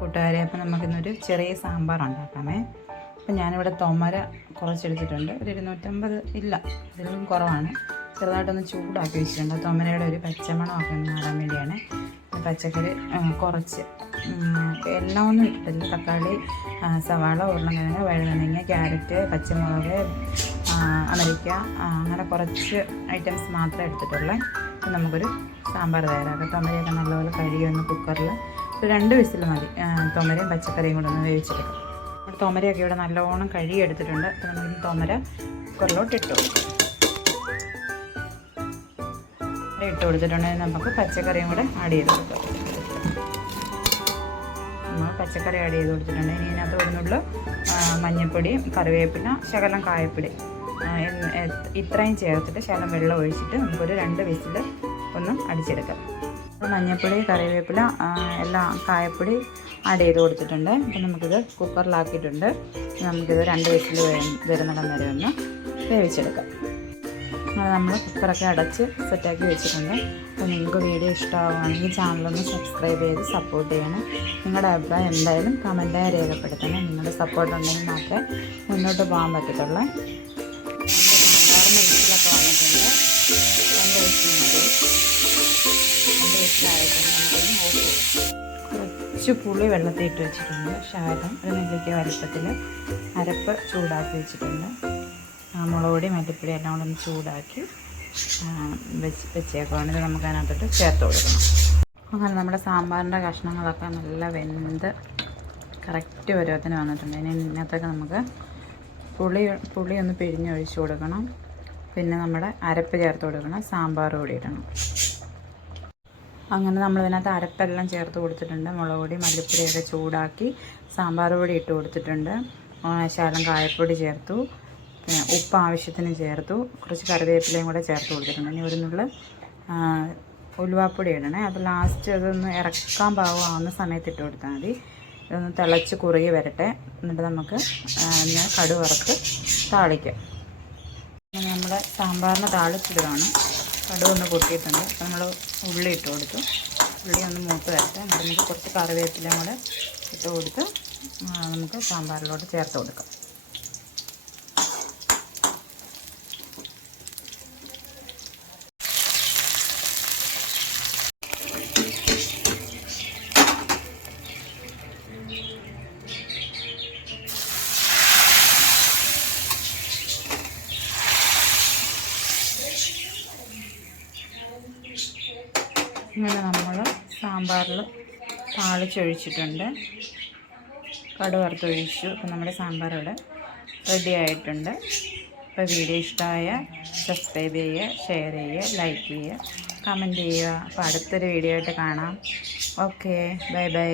കൂട്ടുകാരെ അപ്പം നമുക്കിന്നൊരു ചെറിയ സാമ്പാർ ഉണ്ടാക്കാമേ. അപ്പം ഞാനിവിടെ തൊമര കുറച്ചെടുത്തിട്ടുണ്ട്. ഒരു ഇരുന്നൂറ്റമ്പത് ഇല്ല ഇതിലും കുറവാണ്. ചെറുതായിട്ടൊന്ന് ചൂടാക്കി വെച്ചിട്ടുണ്ട്. തൊമരയുടെ ഒരു പച്ചമണമൊക്കെ ഒന്ന് മാറാൻ വേണ്ടിയാണ്. പച്ചക്കറി കുറച്ച് എല്ലാം ഒന്നും ഇട്ടിട്ടില്ല. തക്കാളി സവാള ഉരുളക്കിഴങ്ങ് വഴുതനങ്ങ ക്യാരറ്റ് പച്ചമുളക് അമരിക്ക അങ്ങനെ കുറച്ച് ഐറ്റംസ് മാത്രമേ എടുത്തിട്ടുള്ളൂ. നമുക്കൊരു സാമ്പാർ തയ്യാറാക്കാം. തൊമരയൊക്കെ നല്ലപോലെ കഴുകി കുക്കറിൽ ഒരു രണ്ട് വിസിൽ മതി. തൊമരയും പച്ചക്കറിയും കൂടെ ഒന്ന് വേവിച്ചെടുക്കാം. നമ്മുടെ തൊമരയൊക്കെ ഇവിടെ നല്ലോണം കഴുകി എടുത്തിട്ടുണ്ട് അപ്പോൾ നമുക്ക് തൊമര കുക്കറിലോട്ട് ഇട്ട് കൊടുക്കാം. ഇട്ട് കൊടുത്തിട്ടുണ്ടെങ്കിൽ നമുക്ക് പച്ചക്കറിയും കൂടെ ആഡ് ചെയ്ത് കൊടുക്കാം. നമ്മൾ പച്ചക്കറി ആഡ് ചെയ്ത് കൊടുത്തിട്ടുണ്ട്. ഇനി ഇതിനകത്ത് ഒന്നുള്ളു മഞ്ഞൾപ്പൊടി കറിവേപ്പില ശകലം കായപ്പൊടി. ഇത്രയും ചേർത്തിട്ട് ശകലം വെള്ളം ഒഴിച്ചിട്ട് നമുക്കൊരു രണ്ട് വിസിൽ ഒന്ന് അടിച്ചെടുക്കാം. മഞ്ഞൾപ്പൊടി കറിവേപ്പില എല്ലാം കായപ്പൊടി ആഡ് ചെയ്ത് കൊടുത്തിട്ടുണ്ട്. അപ്പം നമുക്കിത് കുക്കറിലാക്കിയിട്ടുണ്ട്. നമുക്കിത് രണ്ട് വിസിൽ വരുന്നിടം വരെ ഒന്ന് വേവിച്ചെടുക്കാം. അത് നമ്മൾ കുക്കറൊക്കെ അടച്ച് സെറ്റാക്കി വെച്ചിട്ടുണ്ട്. അപ്പോൾ നിങ്ങൾക്ക് വീഡിയോ ഇഷ്ടമാവുകയാണെങ്കിൽ ചാനലൊന്ന് സബ്സ്ക്രൈബ് ചെയ്ത് സപ്പോർട്ട് ചെയ്യണം. നിങ്ങളുടെ അഭിപ്രായം എന്തായാലും കമന്റായി രേഖപ്പെടുത്തണം. നിങ്ങളുടെ സപ്പോർട്ട് ഉണ്ടെങ്കിൽ മാത്രമേ മുന്നോട്ട് പോകാൻ പറ്റത്തുള്ളൂ. വിസിലൊക്കെ വന്നിട്ടുണ്ട്. രണ്ട് വിസിൽ കുറച്ച് പുളി വെള്ളത്തിൽ ഇട്ട് വെച്ചിട്ടുണ്ട്. ശകലം ഒരു നെല്ലിക്ക വലുപ്പത്തിൽ അരപ്പ് ചൂടാക്കി വെച്ചിട്ടുണ്ട്. മുളക് പൊടി മല്ലിപ്പൊടി എല്ലാം കൂടെ ഒന്ന് ചൂടാക്കി വെച്ച് വെച്ചേക്കുവാണ്. ഇത് നമുക്ക് അതിനകത്തോട്ട് ചേർത്ത് കൊടുക്കണം. അങ്ങനെ നമ്മുടെ സാമ്പാറിന്റെ കഷ്ണങ്ങളൊക്കെ നല്ല വെന്ത് കറക്റ്റ് പരുവത്തിന് വന്നിട്ടുണ്ട്. ഇനി ഇതിനകത്തൊക്കെ നമുക്ക് പുളി പുളി ഒന്ന് പിഴിഞ്ഞൊഴിച്ച് കൊടുക്കണം. പിന്നെ നമ്മുടെ അരപ്പ് ചേർത്ത് കൊടുക്കണം. സാമ്പാർ കൂടി ഇടണം. അങ്ങനെ നമ്മൾ ഇതിനകത്ത് അരപ്പെല്ലാം ചേർത്ത് കൊടുത്തിട്ടുണ്ട്. മുളക് പൊടി മല്ലിപ്പൊടിയൊക്കെ ചൂടാക്കി സാമ്പാർ പൊടി ഇട്ട് കൊടുത്തിട്ടുണ്ട്. ആ, ശകലം കായപ്പൊടി ചേർത്തു. പിന്നെ ഉപ്പ് ആവശ്യത്തിന് ചേർത്തു. കുറച്ച് കറിവേപ്പിലയും കൂടെ ചേർത്ത് കൊടുത്തിട്ടുണ്ട്. ഇനി ഒരു നുള്ളു ഉലുവാപ്പൊടി ഇടണേ. അപ്പോൾ ലാസ്റ്റ് അതൊന്ന് ഇറക്കാൻ പാകമാവുന്ന സമയത്ത് ഇട്ട് കൊടുത്താൽ മതി. ഇതൊന്ന് തിളച്ച് കുറുകി വരട്ടെ. എന്നിട്ട് നമുക്ക് ആ, ഒന്ന് കടു വറുത്ത് താളിക്കാം നമ്മുടെ സാമ്പാറിന് താളിച്ചിടുകയാണ് കടുക് ഒന്ന് പൊട്ടിയിട്ടുണ്ട്. അപ്പം നമ്മൾ ഉള്ളി ഇട്ട് കൊടുത്തു. ഉള്ളി ഒന്ന് മൂത്ത് വരട്ടെ. നമുക്ക് കുറച്ച് കറിവേപ്പിലയും കൂടെ ഇട്ട് കൊടുത്ത് നമുക്ക് സാമ്പാറിലോട്ട് ചേർത്ത് കൊടുക്കാം. ഇങ്ങനെ നമ്മൾ സാമ്പാറിൽ താളിച്ചൊഴിച്ചിട്ടുണ്ട്. കടുക് വറുത്തൊഴിച്ചു അപ്പം നമ്മുടെ സാമ്പാർ ഇവിടെ റെഡി ആയിട്ടുണ്ട്. അപ്പോൾ വീഡിയോ ഇഷ്ടമായ സബ്സ്ക്രൈബ് ചെയ്യുക ഷെയർ ചെയ്യുക ലൈക്ക് ചെയ്യുക കമന്റ് ചെയ്യുക. അപ്പോൾ അടുത്തൊരു വീഡിയോ ആയിട്ട് കാണാം. Okay bye bye